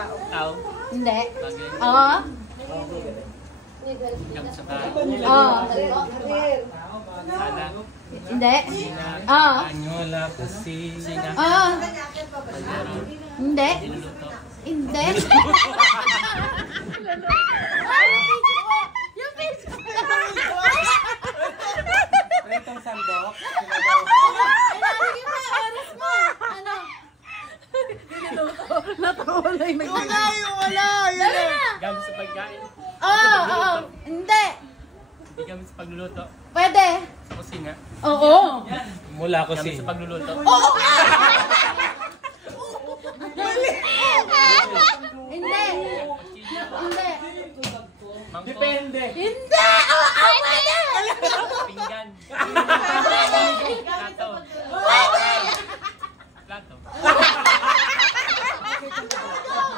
Tao. Tao. Hindi. Bagay. Oo. Gamit sa bahay. Oo. Sala. Hindi. Oo. Anyola. Kusina. Oo. Kaldero. Hindi. Niluluto. Hindi. Yung face ko. Pritong sandok. Ilalagay mo yung oras mo. Ano? Natawa na yung Wala. Dali na. Gamit sa pagkain. Oo. Hindi. Hindi gamit sa pagluluto. Pwede. Sa kusina. Oo. Mula ko Gamit sa pagluluto. Hindi. Hindi. Mangkok. Depende. Hindi. Pwede. Pinggan. Plato. Plato.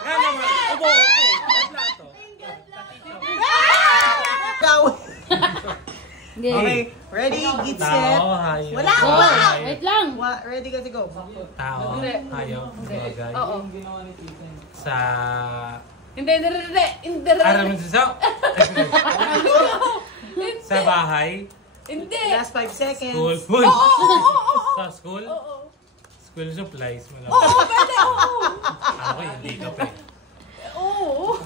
Yan naman. Opo, okay. Plato. Okay, ready, get set. Tao, hayop. Wala, Oo. wala. Wait lang. Ready ka to go. Tao, hayop, bagay. Oo. Sa... Hindi. Aram sa... Sa bahay. Hindi. Last 5 seconds. School. Food. Sa school. School supplies. Oo, pwede. Ako hindi ka pa eh. Oo.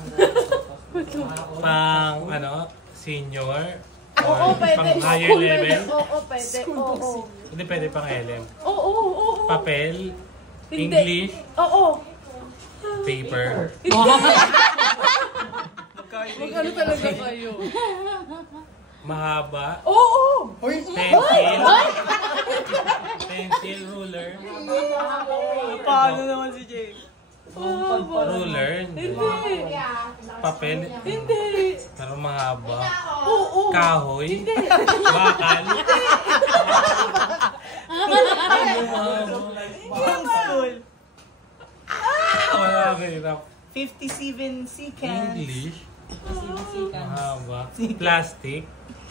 Pang ano, senior. Oo, pwede. Pang higher level. Oo, pwede. Oo. Hindi pwede pang LM. Oo. Papel. Hindi. English. Oo. Paper. Magkano talaga kayo? Mahaba. Oo. Pencil. Pencil, ruler. Paano naman si Jay? Ruler. Hindi. Papel. Hindi. Pero mahaba. Oo. Kahoy. Bakal. School. Wala hirap. 57 seconds. English. Mahaba. Plastic.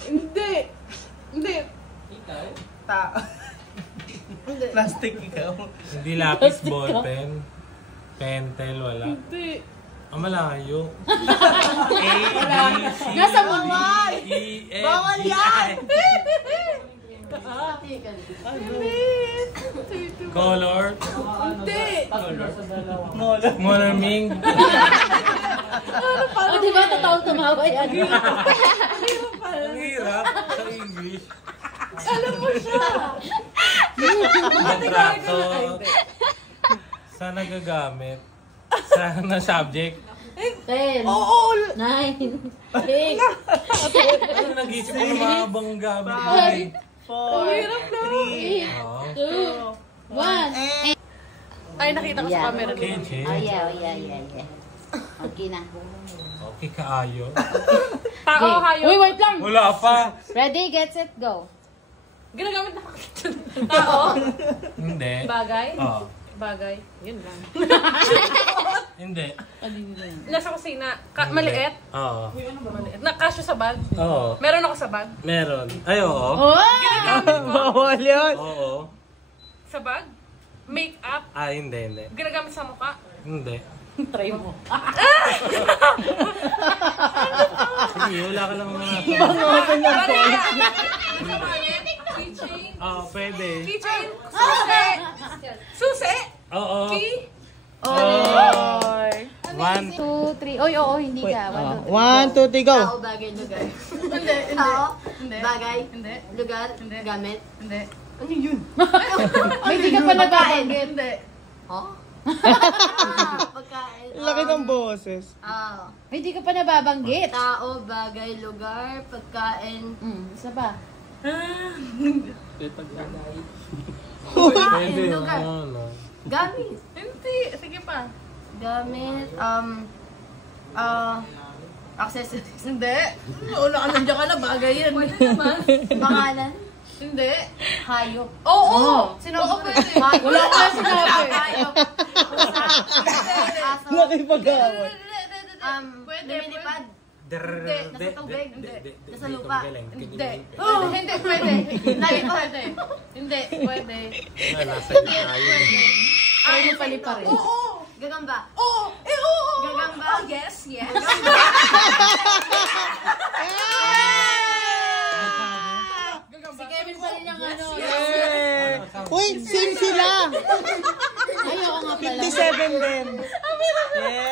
Hindi. Tao. Plastic ikaw. Hindi lapis, ballpen. Pentel, wala. Hindi. Ang malayo. A, B, C, Nasa D, bawal. E, F, Bawal G, yan. I. Hindi. Color. Hindi. Molaming. O, diba? Totoong tumawa yan. Ang hirap sa English. Alam mo siya. Kontrato. Saan nagagamit? Saan na subject? 10, Oo. 9, 8, Ano nag-isip ko ng mga bang gamit ko eh. 4, hirap na. Oo. 2, 1. Ay, nakita ko sa camera. Kitchen. Oh, yeah. Okay na. Okay, kaayo. Tao, hayop. Uy, wait lang. Wala pa. Ready, get set, go. Ginagamit na tao. Hindi. Bagay. Oo. Bagay. Yun lang. Hindi. Nasa kusina. Maliit. Oo. Maliit. Nakasyo sa bag. Oo. Meron ako sa bag. Meron. Ay, oo. Oh! Bawal yun. Oo. Sa bag. Make-up. Ah, hindi. Ginagamit sa mukha. Hindi. Try mo. Sige, wala ka lang mga... Barya. Keychain. Oo, pwede. Keychain. Susi. Susi. Oo. Key. Oy. 1, 2, 3. Oy, oo, hindi ka. 1, 2, 3, go. Tao, bagay, lugar. Hindi. Tao, Hindi. bagay, Hindi. lugar, Hindi. gamit. Hindi. May hindi ka pa nababanggit. Hindi. Oh? Pagkain. Laki ng boses. May hindi ka pa nababanggit. Tao, bagay, lugar, pagkain. Isa pa. Pwede. lugar. Ano. Gamit. Hindi. Sige pa. Gamit, accessories. Hindi. Wala ka nandiyan ka na. Bagay yan. Pangalan, Hindi. hayop. Oo. Sinabi ko pwede. Wala ko na sinabi. Hayop. Aso. Nakipag-away. Pwede, lumilipad. Nasa tubig. Nasa lupa. Hindi. Oh, hindi pwede. Hindi pwede. Hindi pwede. Nasa tayo. Pwede pali pa rin. Oo. Gagamba. Oo. Oo. yes, yes. Si Kevin pa rin yung ano. Uy, same sila. Ayoko nga pala. 57 din.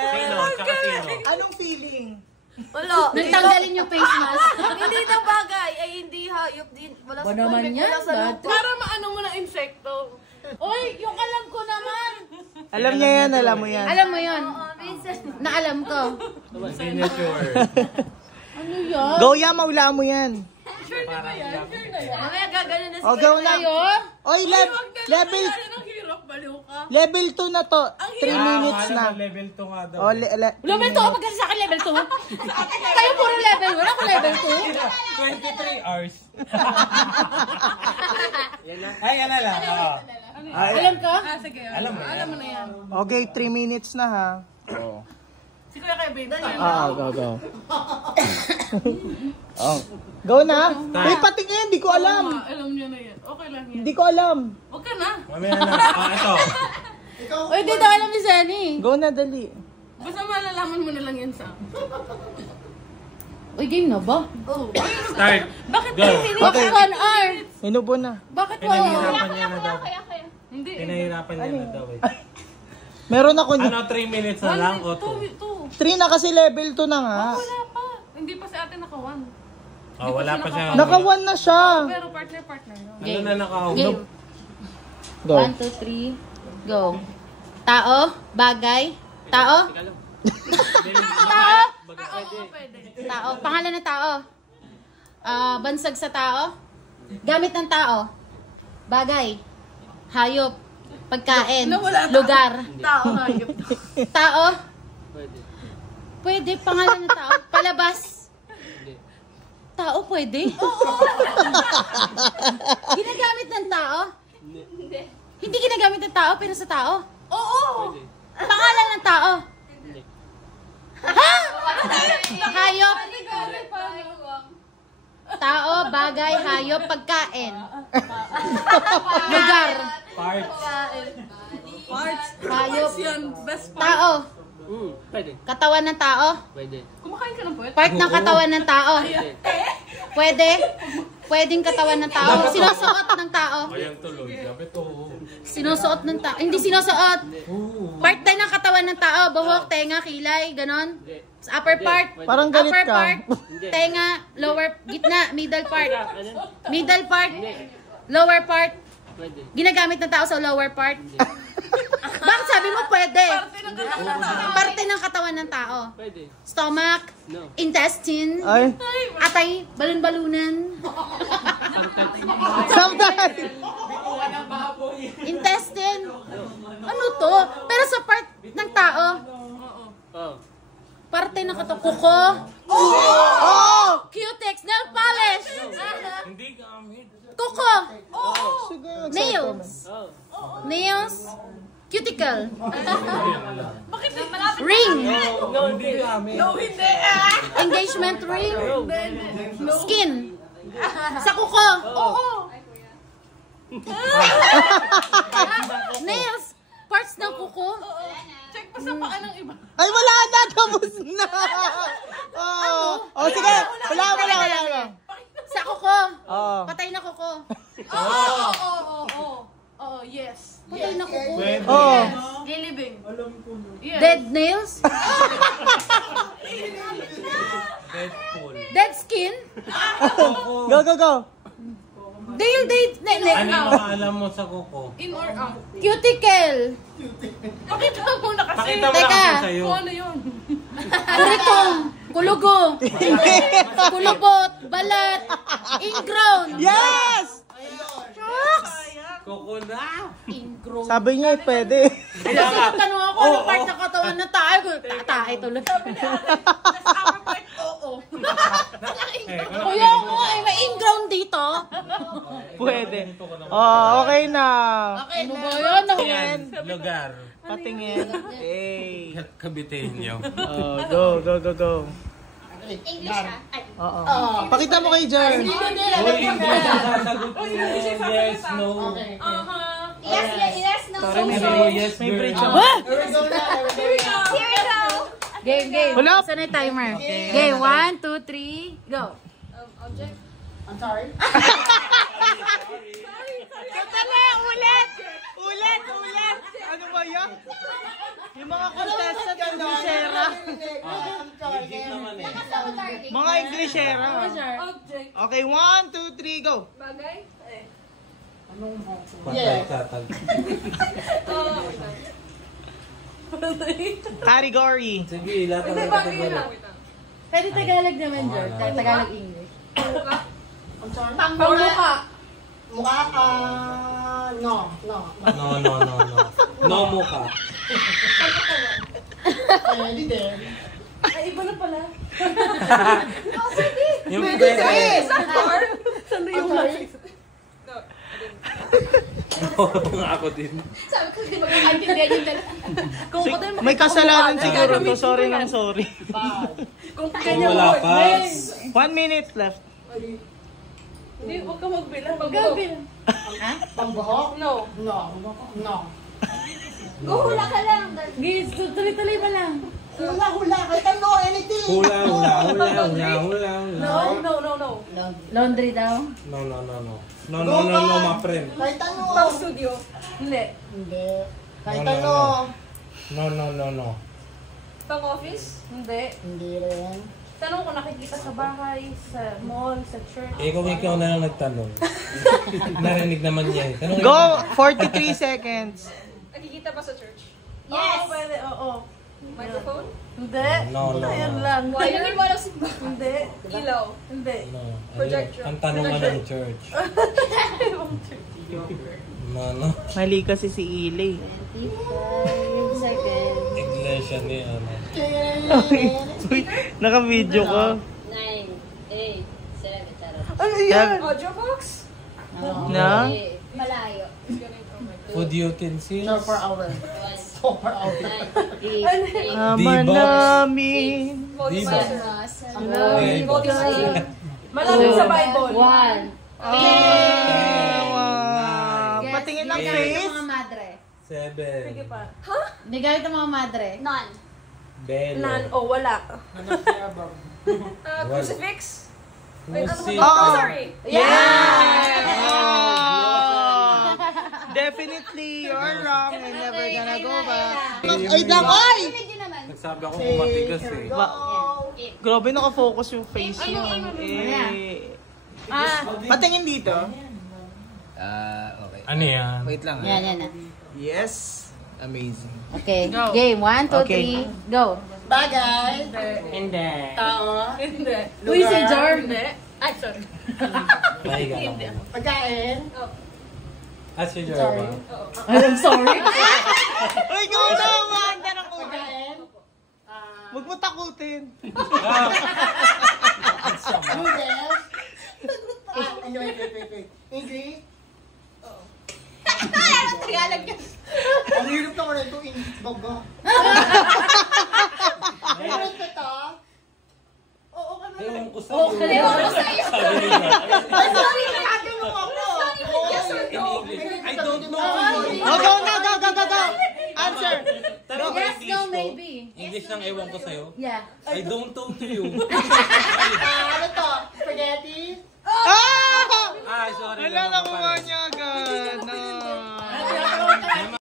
Sino? Tsaka sino? Anong feeling? Wala. Nagtanggalin yung face mask. Hindi na bagay. Ay, hindi hayop din. Wala Ba sa naman tubig, yan? wala sa Bad. lupa. Para maano mo na insekto. Oy, yung alam ko naman. Alam niya yan, alam mo yan. Alam mo yun? Minsan. Na alam ko. Hindi niya sure. Ano yun? Go ya, maula mo yan. Mamaya gagano na O, go na. Oy, level Ang hirap, baliw ka. level 2 na to. 3 minutes na. Level 2 nga daw. O, Level 2 ako kasi sa akin level 2. Kayo puro level 1. Ako level 23 hours. Ay, yan na lang. Oo. 2. Alam ka? Sige, Alam mo. alam mo na yan. Okay, 3 minutes na ha. Si Kuya Kevin. Go. Oh. Go na. Uy, patingin, hindi ko alam. Alam niyo na yan. Okay lang yan. Hindi ko alam. Huwag ka na. Mamaya na. Ito. Uy, di daw alam ni Zenny. Go na, dali. Basta malalaman mo na lang yan sa akin. Uy, game na ba? Oh. Start. Bakit Go. hindi? Bakit 1 hour? Inubo na. Bakit 1 hour? Pinahirapan niya na daw. Hindi. Pinahirapan niya na daw eh. Meron ako Ano, 3 minutes na lang o 2? 3 na kasi level 2 na nga. Wala pa. Hindi pa si ate naka-1. Oh, wala pa siya. Naka 1 na siya. Pero partner yun. Ano na nakahulog? Game. Go. 1, 2, 3, go. Tao, bagay, tao, tao, pangalan ng tao. Bansag sa tao, gamit ng tao, bagay, hayop, pagkain, lugar, Tao hayop. tao, pwede, pangalan ng tao, palabas, tao pwede. Ginagamit ng tao? Hindi ginagamit ng tao, pero sa tao? Oo. Pangalan ng tao? Ha? Hayop, tao, bagay, hayop, pagkain. Lugar, Parts. Parts. hayop, Yan. Best part. tao. Pwede. Katawan ng tao? Pwede. Kumakain ka ng puwet? Part ng katawan ng tao? Pwede? Pwedeng katawan ng tao? Sinusuot ng tao? Ayan tuloy. Dapat oo. Sinusuot ng tao? Hindi sinusuot. Part tayo ng katawan ng tao. Buhok, tenga, kilay, ganon. Sa upper part. Parang galit Upper ka. part. Tenga, lower, gitna, middle part. Ano? Middle part. Lower part. Pwede. Ginagamit ng tao sa lower part. Bakit sabi mo pwede? Parte ng katawan ng tao. Pwede. Stomach, No. intestine, Ay, atay, balon-balunan, sometimes. intestine. Ano to? Pero sa part ng tao, Oh. parte ng katawan. Kuko, Oh! cutex, nail polish, Hindi gamit. kuko, Sige, nails, Oh. nails, cuticle, ring, Hindi gamit. engagement ring, skin, sa kuko, nails, parts ng kuko, Check pa sa paa ng iba. Ay, wala na. Tapos na. Oh. Oh, sige. Wala. sa kuko, Oh. patay na kuko, Oo, yes. patay na kuko, Pwede. Oh. Lilibing. Yes. dead nails, Deadpool. dead skin, Go. Dale, Ano yung mga alam mo sa kuko? In or out? cuticle, Pakita mo na kasi. Pakita mo Teka. lang kasi sa'yo. Kung ano yun? kurikong, kulugo, kulubot, balat, ingrown, Yes! Kuko na. ingrown. Sabi niya, pwede. Kasi tanong ako, ano part ng katawan ng tayo? Tae tuloy. Oo. Kuya mo, ay may ingrown dito. Pwede. Oh, okay na. Ano ba yun? Yan, lugar. Patingin. Hey. Kabitenyo. Oh, go. English ha? Oo. Pakita mo kay Jar. Uy, hindi na sasagot ko. Yes, no. Yes, no. Pero yes, May bridge girl. ako. Here we go. Game, game. Wala. Saan na yung timer? Game, 1, 2, 3, go. Object. I'm sorry. Sandali, ulit! Ulit! Ano ba yan? Yung mga contestant ng Englishera. Mga Englishera. Object. Okay, 1, 2, 3, go! Bagay? Yes. Category. Sige, lahat ng Bagay lang. Pwede Tagalog naman, George. Tagalog English. I'm sorry. Pangmukha. Mukha ka. No. No mukha. Pwede din. Ay, iba na pala. Yung pwede. Saan yung mic? Ako din. Sabi ko, hindi magkakaintindihan yung dalawa. Kung ko din May kasalanan siguro to. Sorry ng sorry. Kung ganyan Wala mo. pass. 1 minute left. Hindi, huwag ka magbilang. Gabi. Pangbuhok? No. No. Guhula ka lang. Guys, tuloy-tuloy pa lang. Hula. Kahit ano, anything. Hula. No. Laundry daw. No, my friend. Kahit ano. Pang studio. Hindi. Hindi. Kahit No. ano. No. Pang office? Hindi. Hindi rin. Tanong ko nakikita sa bahay, sa mall, sa church. Kung ikaw na lang nagtanong. Narinig naman niya. Tanong Go! 43 seconds. Nakikita ba sa church? Yes! Oo, pwede. Oo. Microphone? Hindi. No. Ayan lang. Ayun, wala si Hindi. Ilaw? Hindi. No. Projector. Ang tanong nga ng church. No. Mali kasi si Ile. 25 seconds. Iglesia ni Uy, naka-video ka. 9, 8, 7, charot. Ano yan? Audio box? Na? Malayo. Food utensils. So per hour. 9, 8, Ama namin. Volume Diba? measure. Volume Malapit sa Bible. 1. Patingin ng Gamit ng face. mga madre. 7. Sige pa. Hindi gamit ng mga madre. None. Belo. Wala. Wala. Crucifix? Wait, ano Lucy. ba? Oh, sorry. Yeah! Oh, definitely, you're wrong. You're never gonna go back. Ay, lang, ay! Nagsabi ako kung matigas eh. Grabe, nakafocus yung face niyo. Patingin dito. Okay. Ano yan? Wait lang. Yan. Yes. Amazing. Okay. Game. 1, 2, Okay. 3, go. Bagay. Hindi. Tao. Hindi. Uy, si Jordan. Hindi. Ay, sorry. Mahiga lang ako. Pagkain. Si Jorma. I'm sorry. Ay, go na! Maganda ng una. Pagkain. Huwag mo takutin. Noodles. Wait. English. Ang hirap naman ito, English baga. Meron ka to? Ewan ko sa'yo. Oh, kaliwa ko sa'yo. Sabi ni Jorma. Ay, sorry, nakagano mo ako. In English. I don't know. Oh, go na, go. Answer. Tanong ko Yes, English no, ko. maybe. English lang ewan ko sa'yo. Yeah. I don't talk to you. Ano to? Spaghetti? Ah! Sorry. Wala, nakuha niya agad.